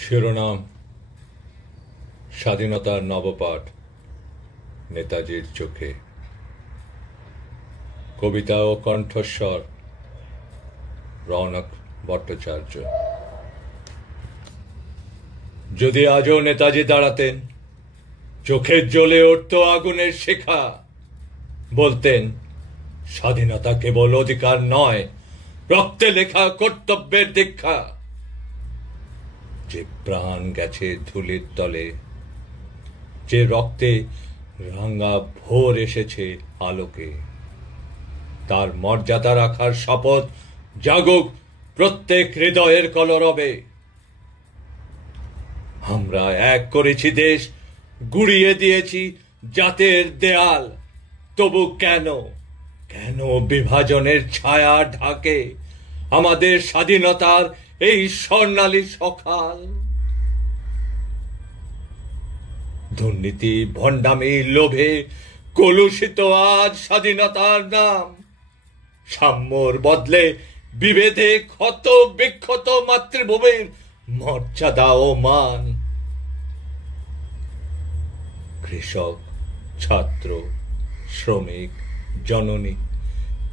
শিরোনাম স্বাধীনতার নবপাঠ নেতাজির চোখে। কবিতা ও কণ্ঠস্বর রৌনক ভট্টাচার্য। যদি আজও নেতাজি দাঁড়াতেন, চোখে জ্বলে উঠত আগুনের শিখা, বলতেন স্বাধীনতা কেবল অধিকার নয়, রক্তে লেখা কর্তব্যের দীক্ষা। যে প্রাণ গেছে ধুলির তলে, যে রক্তে রাঙা ভোর এসেছে আলোকে, তার মর্যাদা রাখার শপথ জাগুক প্রত্যেক হৃদয়ের কলরবে। আমরা এক করেছি দেশ, গুড়িয়ে দিয়েছি জাতের দেয়াল, তবু কেন কেন বিভাজনের ছায়া ঢাকে আমাদের স্বাধীনতার এই স্বর্ণালী সকাল? দুর্নীতি, ভণ্ডামি, লোভে কলুষিত আজ স্বাধীনতার নাম। সাম্যর বদলে বিভেদে ক্ষত বিক্ষত মাতৃভূমির মর্যাদা ও মান। কৃষক, ছাত্র, শ্রমিক, জননী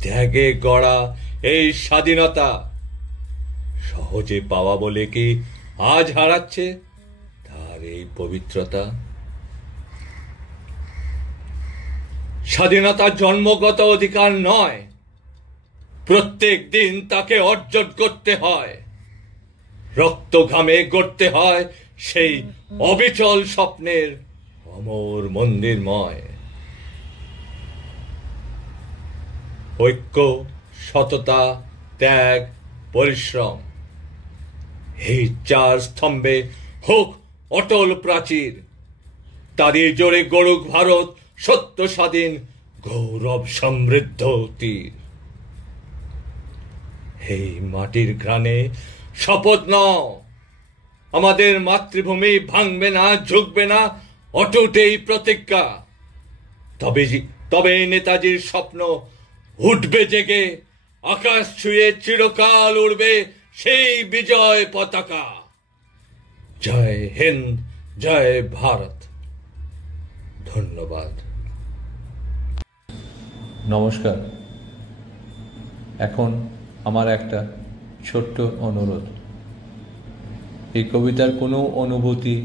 ত্যাগে গড়া এই স্বাধীনতা সহজে পাওয়া বলে কি আজ হারাচ্ছে তার এই পবিত্রতা? স্বাধীনতা জন্মগত অধিকার নয়, প্রত্যেক দিন তাকে অর্জন করতে হয়। রক্ত ঘামে গড়তে হয় সেই অবিচল স্বপ্নের অমর মন্দিরময়। ঐক্য, সততা, ত্যাগ, পরিশ্রম, এই চার স্তম্ভে হোক অটল প্রাচীর। তারই জোরে গড়ুক ভারত সত্য স্বাধীন গৌরব সমৃদ্ধ তীর। এই মাটির ঘ্রাণে শপথ নাও, আমাদের মাতৃভূমি ভাঙবে না, ঝুঁকবে না, অটুট এই প্রতিজ্ঞা। তবে নেতাজির স্বপ্ন উঠবে জেগে, আকাশ ছুঁয়ে চিরকাল উড়বে সেই বিজয় পতাকা। জয় হিন্দ, জয় ভারত। ধন্যবাদ। নমস্কার। এখন আমার একটা ছোট্ট অনুরোধ। এই কবিতার কোনো অনুভূতি,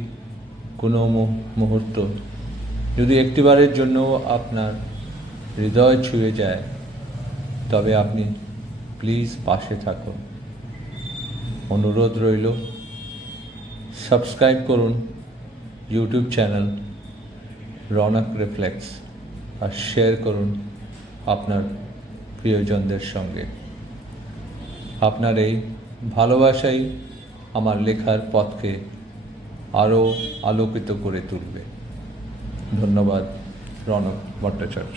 কোনো মুহূর্ত যদি একটিবারের জন্য আপনার হৃদয় ছুঁয়ে যায়, তবে আপনি প্লিজ পাশে থাকুন। অনুরোধ রইল, সাবস্ক্রাইব করুন ইউটিউব চ্যানেল রৌনক রিফ্লেক্স, আর শেয়ার করুন আপনার প্রিয়জনদের সঙ্গে। আপনার এই ভালোবাসাই আমার লেখার পথকে আরও আলোকিত করে তুলবে। ধন্যবাদ। রৌনক ভট্টাচার্য।